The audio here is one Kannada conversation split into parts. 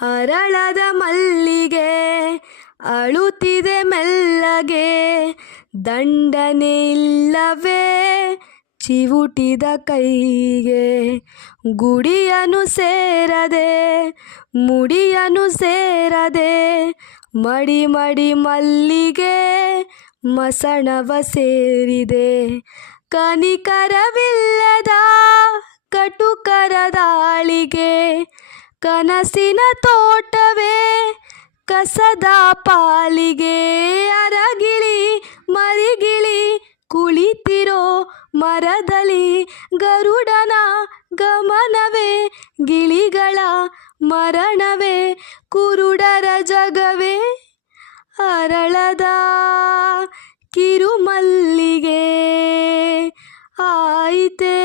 ಅರಳದ ಮಲ್ಲಿಗೆ ಅಳುತ್ತಿದೆ ಮೆಲ್ಲಗೆ, ದಂಡನೆ ಇಲ್ಲವೇ ಚಿವುಟಿದ ಕೈಗೆ. ಗುಡಿಯನು ಸೇರದೆ ಮುಡಿಯನು ಸೇರದೆ, ಮಡಿ ಮಡಿ ಮಲ್ಲಿಗೆ ಮಸಣವ ಸೇರಿದೆ. ಕನಿಕರವಿಲ್ಲದ ಕಟುಕರ ದಾಳಿಗೆ, ಕನಸಿನ ತೋಟವೇ ಕಸದ ಪಾಲಿಗೆ. ಅರಗಿಳಿ ಮರಿಗಿಳಿ ಕುಳಿತಿರೋ ಮರದಲ್ಲಿ, ಗರುಡನ ಗಮನವೇ ಗಿಳಿಗಳ ಮರಣವೇ, ಕುರುಡರ ಜಗವೇ ಅರಳದ ಕಿರುಮಲ್ಲಿಗೆ. ಆಯಿತೆ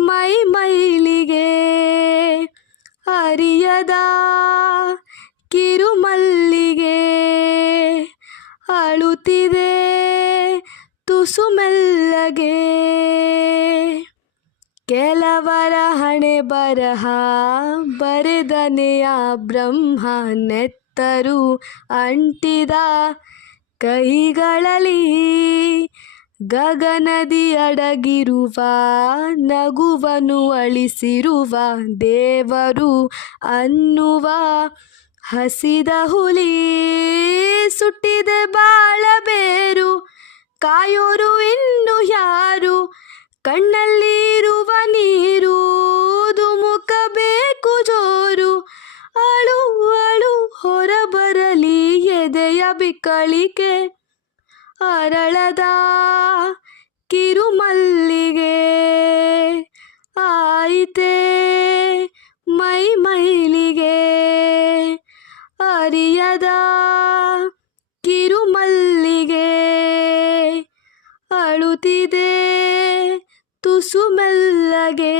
ಮೈ ಮೈಲಿಗೆ ಅರಿಯದ ಕಿರುಮಲ್ಲಿಗೆ, ಅಳುತ್ತಿದೆ ತುಸು ಮೆಲ್ಲಗೆ. ಕೆಲವರ ಹಣೆ ಬರಹ ಬರೆದನೆಯ ಬ್ರಹ್ಮ, ನೆತ್ತರು ಅಂಟಿದ ಕೈಗಳಲ್ಲಿ ಗಗನದಿ ಅಡಗಿರುವ ನಗುವನು ಅಳಿಸಿರುವ ದೇವರು ಅನ್ನುವ ಹಸಿದ ಹುಲಿ. ಸುಟ್ಟಿದೆ ಬಾಳಬೇರು ಕಾಯೋರು ಇನ್ನು ಯಾರು, ಕಣ್ಣಲ್ಲಿರುವ ನೀರು ಧುಮುಕಬೇಕು ಜೋರು. ಅಳು ಅಳು ಹೊರಬರಲಿ ಎದೆಯ ಬಿಕ್ಕಳಿಕೆ, ಅರಳದ ಕಿರುಮಲ್ಲಿಗೆ. ಆಯಿತೆ ಮೈ ಮೈಲಿಗೆ ಅರಿಯದ ಕಿರುಮಲ್ಲಿಗೆ, ಅಳುತ್ತಿದೆ ತುಸು ಮೆಲ್ಲಗೆ.